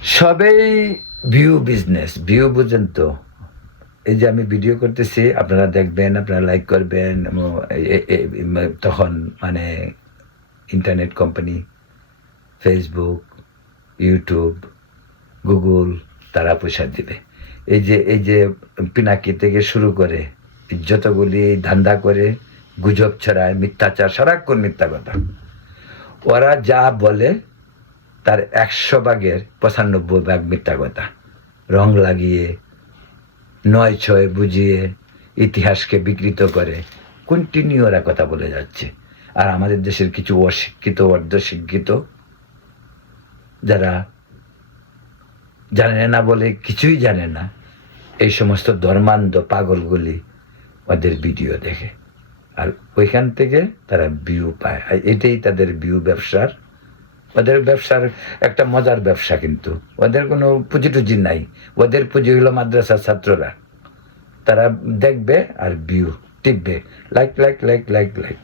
সবেই view business view বুঝেন তো। এই যে আমি ভিডিও করতেছি, আপনারা দেখবেন, আপনারা লাইক করবেন তখন মানে internet company Facebook YouTube Google তারা পয়সা দিবে। এই যে এই যে পিনাকি থেকে শুরু করে যতগুলি ধান্দা করে গুজব ছড়ায়, মিথ্যাচার, সারাক্ষণ মিথ্যা কথা। ওরা যা বলে তার একশো ভাগের পঁচানব্বই ভাগ মিথ্যা কথা। রং লাগিয়ে, নয় ছয় বুঝিয়ে ইতিহাসকে বিকৃত করে কন্টিনিউ ওরা কথা বলে যাচ্ছে। আর আমাদের দেশের কিছু অশিক্ষিত, অর্ধশিক্ষিত, যারা জানে না বলে কিছুই জানে না, এই সমস্ত ধর্মান্ধ পাগলগুলি ওদের ভিডিও দেখে। আর ওইখান থেকে তারা ভিউ পায়। আর এটাই তাদের ভিউ ব্যবসার ওদের ব্যবসার একটা মজার ব্যবসা কিন্তু। ওদের কোনো পুঁজি টুজি নাই। ওদের পুঁজি হলো মাদ্রাসার ছাত্ররা। তারা দেখবে আর view টিপবে। Like like like like like